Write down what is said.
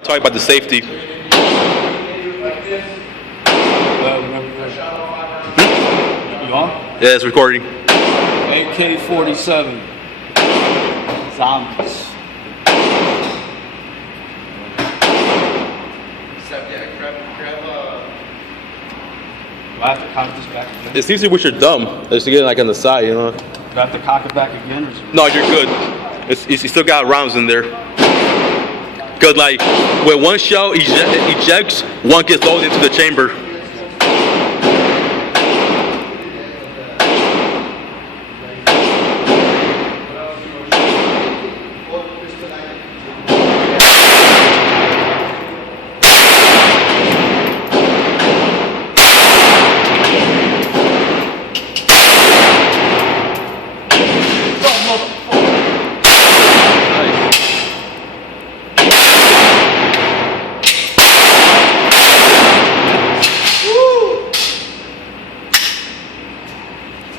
Talk about the safety. You on? Yeah, it's recording. AK-47. Zombies. Do I have to cock this back again? It's easier with your thumb. Just to get it like on the side, you know. Do I have to cock it back again? Or is it... No, you're good. You still got rounds in there. Cause like when one shell ejects, one gets loaded into the chamber.